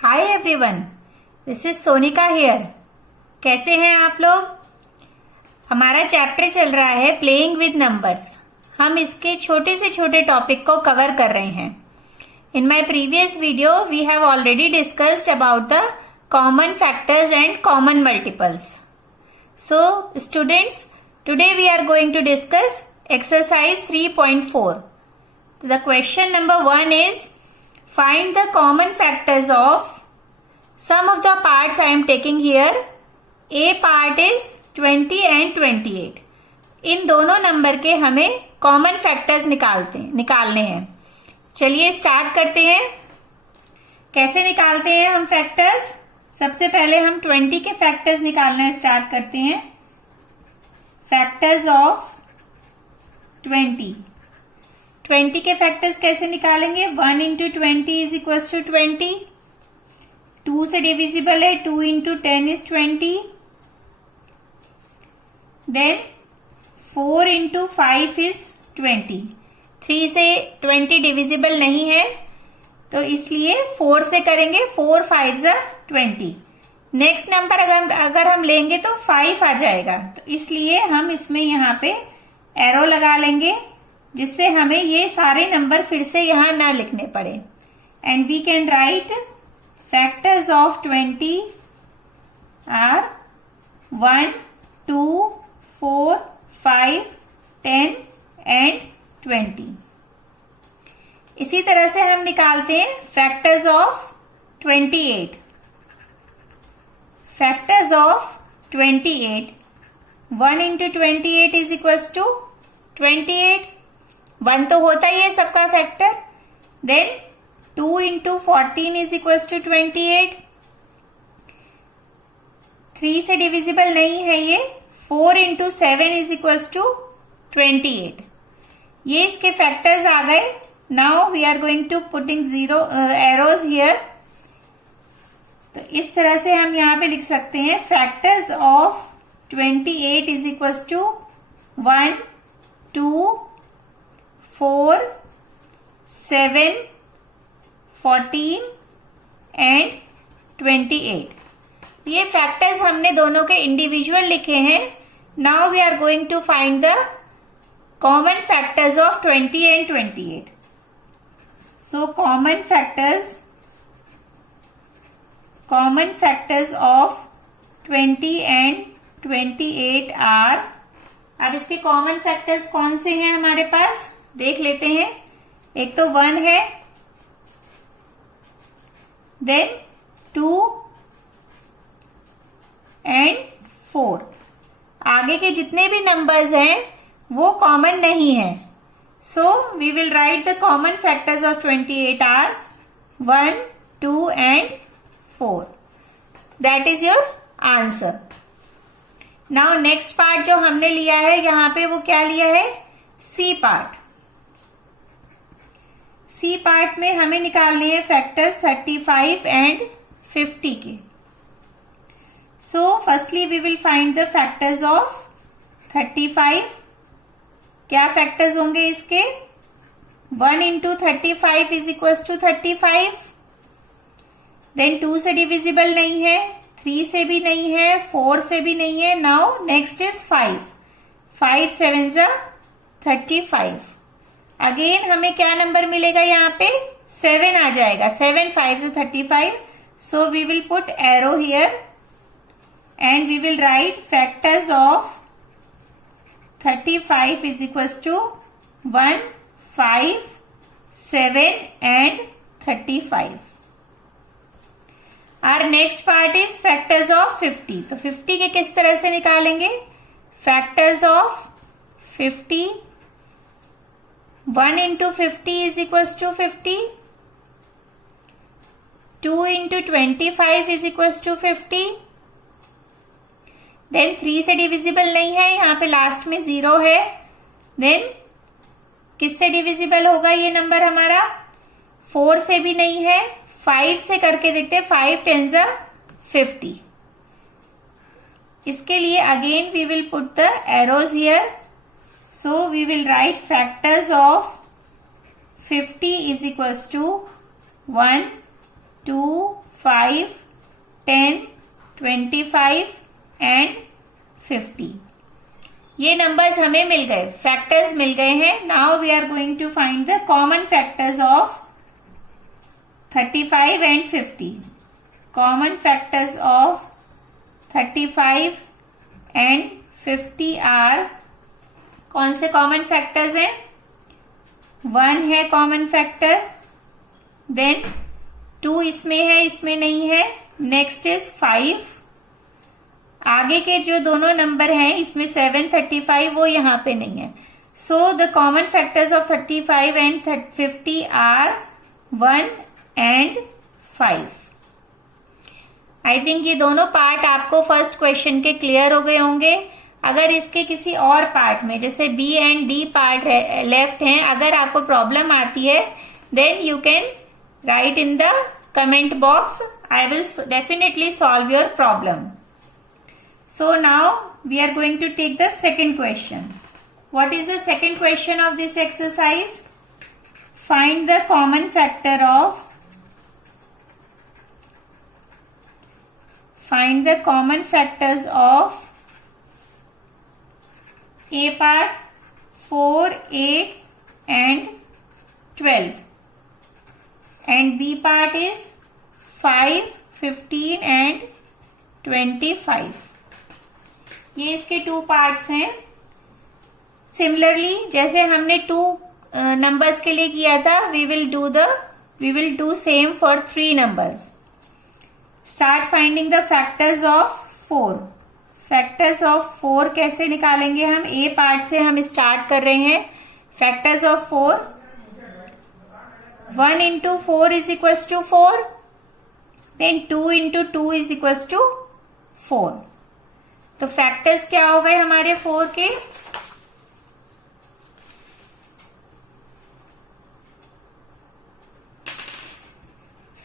Hi everyone, this is Sonika here. कैसे हैं आप लोग? हमारा चैप्टर चल रहा है प्लेइंग विद नंबर्स। हम इसके छोटे से छोटे टॉपिक को कवर कर रहे हैं। In my previous video we have already discussed about the common factors and common multiples. So students, today we are going to discuss exercise 3.4. The question number 1 is find the common factors of some of the parts I am taking here. A part is 20 and 28. इन दोनों number के हमें common factors निकालने हैं। चलिए start करते हैं। कैसे निकालते हैं हम फैक्टर्स? सबसे पहले हम 20 के फैक्टर्स निकालना स्टार्ट करते हैं। फैक्टर्स ऑफ 20 के फैक्टर्स कैसे निकालेंगे? 1 इंटू 20 इज इक्वल टू 20। 2 से डिविजिबल है, 2 into 10 is 20। Then 4 into 5 is 20। 3 से 20 डिविजिबल नहीं है, तो इसलिए 4 से करेंगे। 4 5 जा 20। नेक्स्ट नंबर अगर हम लेंगे तो 5 आ जाएगा, तो इसलिए हम इसमें यहाँ पे एरो लगा लेंगे, जिससे हमें ये सारे नंबर फिर से यहां ना लिखने पड़े। And we can write factors of 20 are 1, 2, 4, 5, 10 and 20। इसी तरह से हम निकालते हैं factors of 28। Factors of 28, 1 into 28 is equal to 28। 1 तो होता ही है सबका factor. Then 2 into 14 is equal to 28। 3 से डिविजिबल नहीं है ये। 4 इंटू 7 इज इक्वल टू 28। ये इसके फैक्टर्स आ गए। Now we are going to putting arrows here. तो इस तरह से हम यहां पे लिख सकते हैं factors of 28 is equal to 1, 2, 4, 7, 14 and 28। ये फैक्टर्स हमने दोनों के इंडिविजुअल लिखे हैं। Now we are going to find the common factors of 20 and 28। So common factors of 20 and 28 are. अब इसके कॉमन फैक्टर्स कौन से हैं हमारे पास, देख लेते हैं। एक तो 1 है, देन 2 एंड 4। आगे के जितने भी नंबर्स हैं वो कॉमन नहीं है। So we will write the common factors of 28 are 1, 2 and 4। That is your answer. Now next part जो हमने लिया है यहां पे, वो क्या लिया है? C part. सी पार्ट में हमें निकालने हैं फैक्टर्स 35 एंड 50 के। So firstly we will find the factors of 35। क्या फैक्टर्स होंगे इसके? 1 into 35 is equal to 35। Then 2 से डिविजिबल नहीं है, 3 से भी नहीं है, 4 से भी नहीं है। Now next is 5। 5 7 जा 35। अगेन हमें क्या नंबर मिलेगा? यहाँ पे 7 आ जाएगा। 7 5 से 35। So we will put arrow here and we will write factors of 35 is equal to 1, 5, 7 and 35। Our next part is factors of 50. तो 50 के किस तरह से निकालेंगे? Factors of 50, 1 into 50 is equal to 50। 2 into 25 is equal to 50। Then 3 से divisible नहीं है, यहाँ पे लास्ट में 0 है। देन किससे डिविजिबल होगा ये नंबर हमारा? 4 से भी नहीं है। 5 से करके देखते हैं। 5 10 जा 50। इसके लिए again we will put the arrows here. So we will write factors of 50 is equal to 1, 2, 5, 10, 25 and 50। ये नंबर्स हमें मिल गए, फैक्टर्स मिल गए हैं। Now we are going to find the common factors of 35 and 50। Common factors of 35 and 50 are, कौन से common factors हैं? 1 है कॉमन फैक्टर, देन 2 इसमें है, इसमें नहीं है। Next is 5। आगे के जो दोनों नंबर हैं इसमें 7, 35 वो यहां पे नहीं है। So the common factors of 35 and 50 are 1 and 5। I think ये दोनों पार्ट आपको फर्स्ट क्वेश्चन के क्लियर हो गए होंगे। अगर इसके किसी और पार्ट में जैसे B and D part left हैं, अगर आपको प्रॉब्लम आती है then you can write in the comment box. I will definitely solve your problem. So now we are going to take the second question. What is the second question of this exercise? Find the common factor of Find the common factors of A part 4, 8 and 12 and B part is 5, 15 and 25। ये इसके 2 parts हैं। Similarly जैसे हमने 2 numbers के लिए किया था, we will do same for 3 numbers. Start finding the factors of 4। Factors of 4 कैसे निकालेंगे हम? ए पार्ट से हम स्टार्ट कर रहे हैं। Factors of 4, 1 into 4 is equal to 4, then 2 into 2 is equal to 4। तो फैक्टर्स क्या हो गए हमारे 4 के?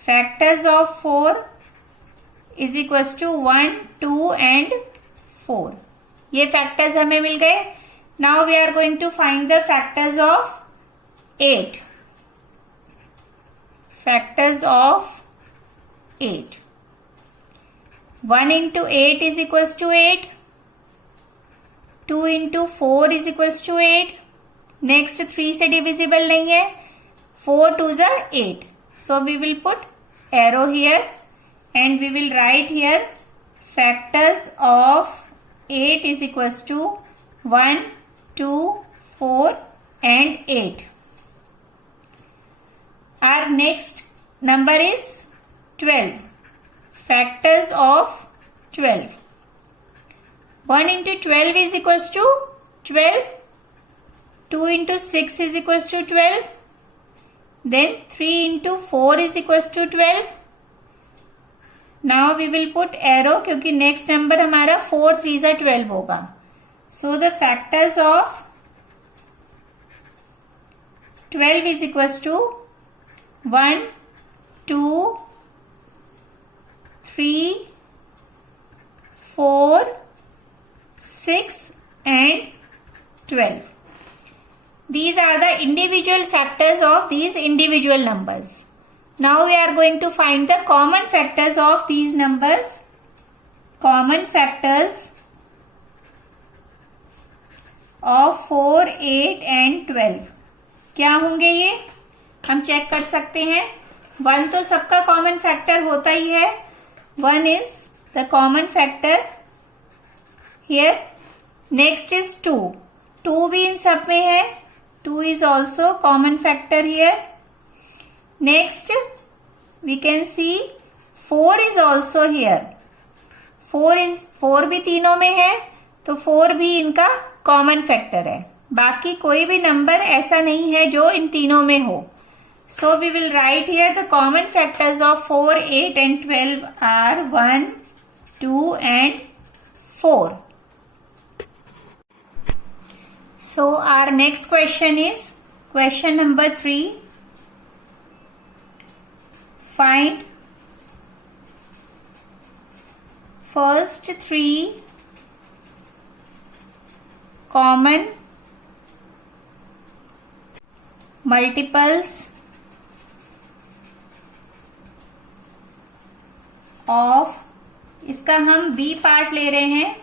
Factors of 4 is equal to 1, 2 and 4। ये फैक्टर्स हमें मिल गए। Now we are going to find the factors of 8। Factors of 8, 1 into 8 is equals to 8, 2 into 4 is equals to 8, next 3 से divisible नहीं है, 4 2s are 8, so we will put arrow here and we will write here factors of 8 is equals to 1, 2, 4 and 8. Our next number is 12. Factors of 12. 1 into 12 is equals to 12. 2 into 6 is equals to 12. Then 3 into 4 is equals to 12. Now we will put arrow क्योंकि next number हमारा 4 3s are 12 होगा. So the factors of 12 is equals to 1, 2, 3, 4, 6 and 12. These are the individual factors of these individual numbers. Now we are going to find the common factors of these numbers. Common factors of 4, 8 and 12. क्या होंगे ये? हम check कर सकते हैं। 1 तो सबका common factor होता ही है। 1 is the common factor here. Next is 2. 2 भी इन सब में है. 2 is also common factor here. Next we can see 4 is also here. 4 भी तीनों में है तो 4 भी इनका कॉमन फैक्टर है। बाकी कोई भी नंबर ऐसा नहीं है जो इन तीनों में हो। So we will write here the common factors of 4, 8 and 12 are 1, 2 and 4. So our next question is question number 3. Find first 3 common multiples of, इसका हम बी पार्ट ले रहे हैं,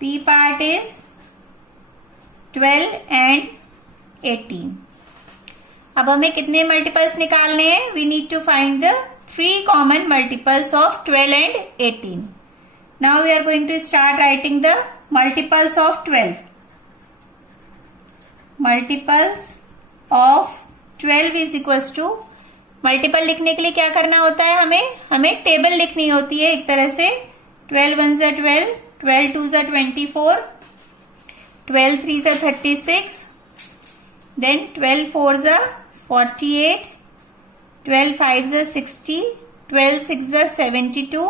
बी पार्ट इज 12 एंड 18। अब हमें कितने मल्टीपल्स निकालने हैं? We need to find the 3 common multiples of 12 and 18। Now we are going to start writing the multiples of 12। Multiples of 12 is equals to, multiple लिखने के लिए क्या करना होता है? हमें टेबल लिखनी होती है एक तरह से। 12 1 ज़ा 12, 12 2 ज़ा 24, 12 3 ज़ा 36, देन 12 4 ज़ा 48, 12 5 ज़ा 60, 12 6 ज़ा 72,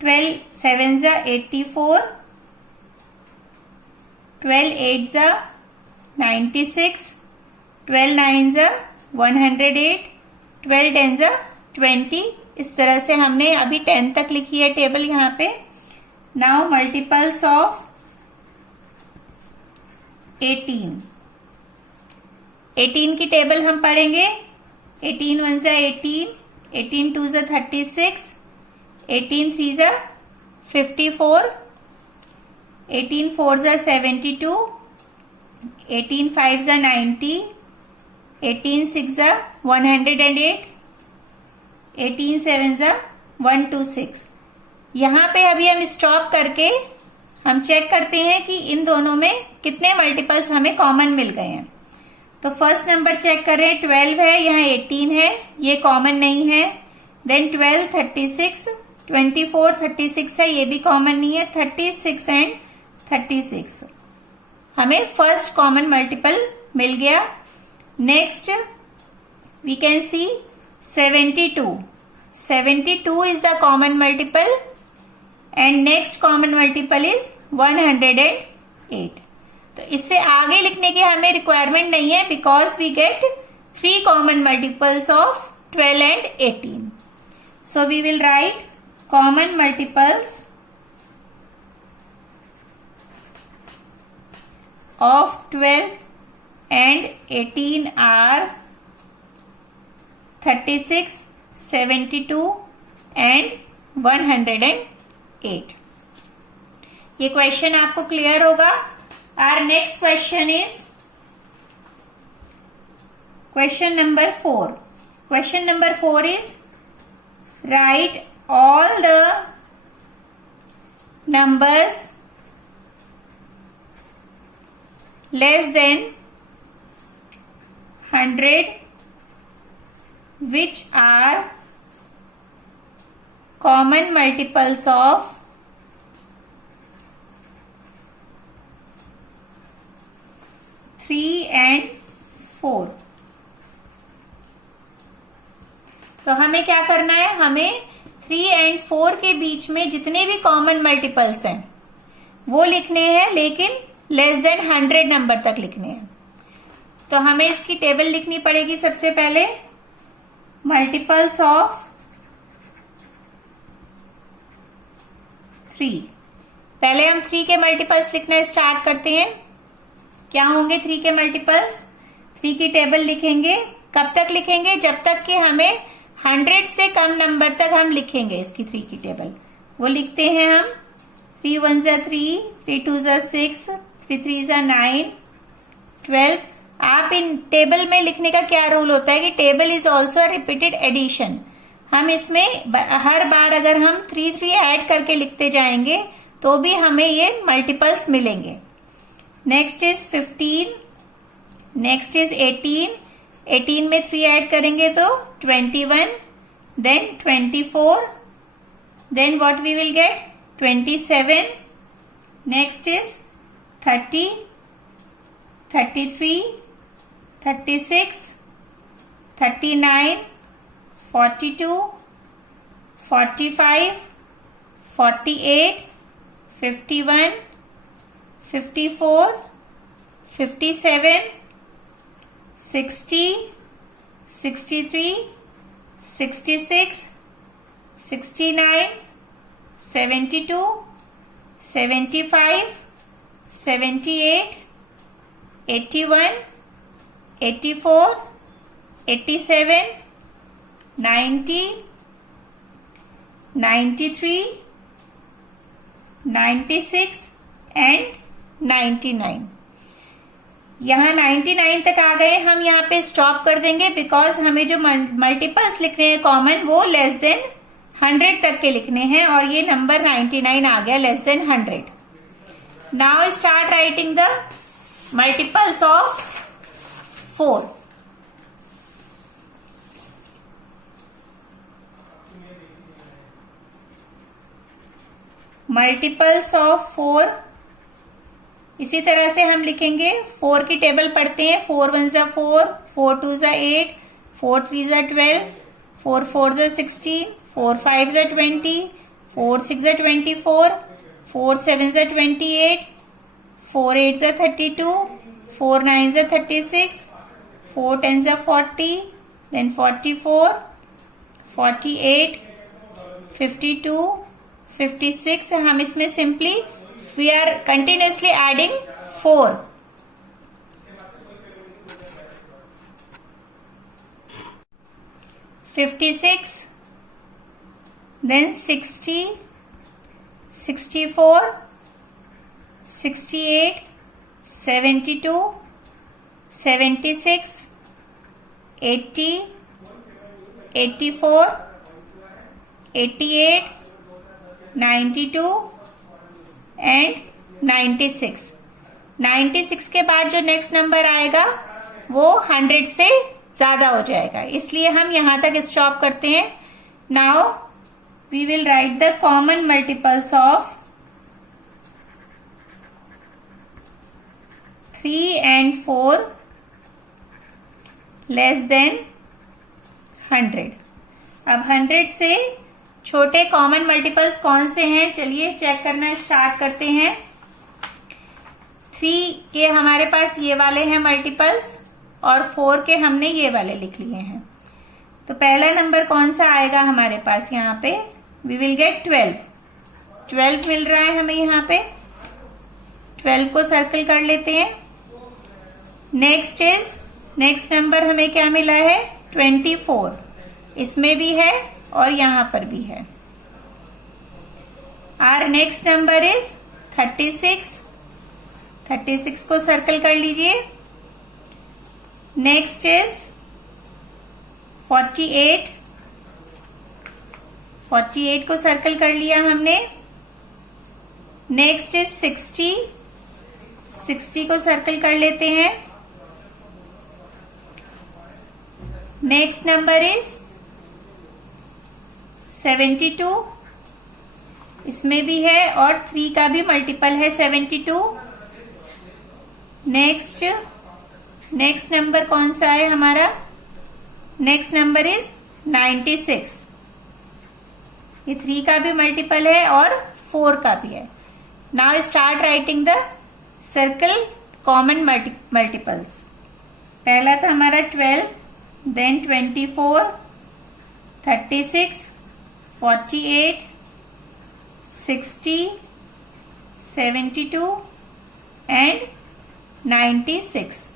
12 7 ज़ा 84, 12 8 ज़ा 96, 12 9 ज़ा 108, 12 10 ज़ा 20। इस तरह से हमने अभी 10 तक लिखी है टेबल यहाँ पे। Now multiples of 18। 18 की टेबल हम पढ़ेंगे। 18 1 ज़ा 18, 18 2 ज़ा 36, 18 3 ज़ा 54, 18 4 ज़ा 72, 18 5 ज़ा 90, 18 6 ज़ा 108, 18 7 ज़ा 126। यहाँ पे अभी हम स्टॉप करके हम चेक करते हैं कि इन दोनों में कितने मल्टीपल्स हमें कॉमन मिल गए हैं। तो फर्स्ट नंबर चेक कर रहे हैं, 12 है, यहाँ 18 है, ये कॉमन नहीं है। देन 12 36, 24 36 है, ये भी कॉमन नहीं है। 36 एंड 36 हमें फर्स्ट कॉमन मल्टीपल मिल गया। Next we can see 72. 72 is the common multiple and next common multiple is 108. तो इससे आगे लिखने की हमें रिक्वायरमेंट नहीं है because we get 3 common multiples of 12 and 18. So we will write common multiples of 12 and 18 are 36, 72 and 108. ये question आपको क्लियर होगा। Our next question is question number 4. Question number 4 is write all the numbers less than 100 which are common multiples of 3 and 4. तो हमें क्या करना है? हमें 3 and 4 के बीच में जितने भी कॉमन मल्टीपल्स हैं वो लिखने हैं, लेकिन लेस देन 100 नंबर तक लिखने हैं। तो हमें इसकी टेबल लिखनी पड़ेगी। सबसे पहले मल्टीपल्स ऑफ 3। पहले हम 3 के मल्टीपल्स लिखना स्टार्ट करते हैं। क्या होंगे 3 के मल्टीपल्स? 3 की टेबल लिखेंगे। कब तक लिखेंगे? जब तक कि हमें 100 से कम नंबर तक हम लिखेंगे इसकी 3 की टेबल। वो लिखते हैं हम 3 1 ज़ा 3, 3 2 ज़ा 6, 3 3 ज़ा 9, 12। आप इन टेबल में लिखने का क्या रूल होता है कि table is also repeated addition. हम इसमें हर बार अगर हम 3 3 ऐड करके लिखते जाएंगे तो भी हमें ये मल्टीपल्स मिलेंगे। नेक्स्ट इज 15, नेक्स्ट इज 18, 18 में 3 ऐड करेंगे तो 21, then 24, then what we will get 27, next is 30, 33, 36, 39, 42, 45, 48, 51, 54, 57, 60, 63, 66, 69, 72, 75, 78, 81, 84, 87, 90, 93, 96 and 99। यहाँ 99 तक आ गए, हम यहाँ पे स्टॉप कर देंगे बिकॉज हमें जो मल्टीपल्स लिखने हैं कॉमन वो लेस देन 100 तक के लिखने हैं और ये नंबर 99 आ गया less than 100। Now start writing the multiples of 4। Multiples of 4 इसी तरह से हम लिखेंगे। 4 की टेबल पढ़ते हैं। 4 1 जा 4, 4 2 जा 8, 4 3 जा 12, 4 4 जा 16, 4 5 जा 20, 4 6 जा 24, 4 7 जा 28, 4 8 जा 32, 4 9 जा 36, 4 10 जा 40, then 44, 48, 52, 56। हम इसमें simply we are continuously adding 4। 56, then 60, 64, 68, 72, 76, 80, 84, 88, 92 and 96। 96 के बाद जो नेक्स्ट नंबर आएगा वो 100 से ज्यादा हो जाएगा, इसलिए हम यहां तक स्टॉप करते हैं। Now we will write the common multiples of 3 and 4 less than 100। अब 100 से छोटे कॉमन मल्टीपल्स कौन से हैं, चलिए चेक करना स्टार्ट करते हैं। 3 के हमारे पास ये वाले हैं मल्टीपल्स और 4 के हमने ये वाले लिख लिए हैं। तो पहला नंबर कौन सा आएगा हमारे पास यहाँ पे, वी विल गेट 12। 12 मिल रहा है हमें यहाँ पे, 12 को सर्कल कर लेते हैं। नेक्स्ट नंबर हमें क्या मिला है, 24। इसमें भी है और यहां पर भी है। Are next number is 36। 36 को सर्कल कर लीजिए। Next is 48। 48 को सर्कल कर लिया हमने। Next is 60। 60 को सर्कल कर लेते हैं। Next number is 72। इसमें भी है और 3 का भी मल्टीपल है 72। नेक्स्ट नंबर कौन सा है हमारा, नेक्स्ट नंबर इज 96। ये 3 का भी मल्टीपल है और 4 का भी है। Now start writing the circle common multiples. पहला था हमारा 12, देन 24, 36, 48, 60, 72 एंड 96।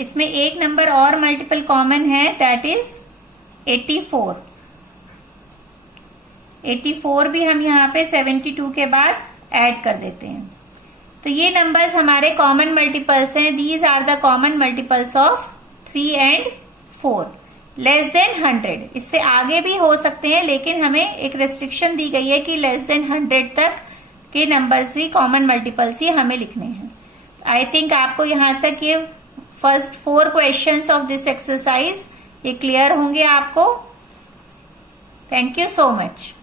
इसमें एक नंबर और मल्टीपल कॉमन है, दैट इज 84। 84 भी हम यहाँ पे 72 के बाद ऐड कर देते हैं। तो ये नंबर्स हमारे कॉमन मल्टीपल्स हैं। These are the common multiples of 3 and 4 less than 100। इससे आगे भी हो सकते हैं लेकिन हमें एक रेस्ट्रिक्शन दी गई है कि लेस देन 100 तक के नंबर्स ही कॉमन मल्टीपल्स ही हमें लिखने हैं। आई थिंक आपको यहां तक ये first 4 questions of this exercise ये क्लियर होंगे आपको। Thank you so much.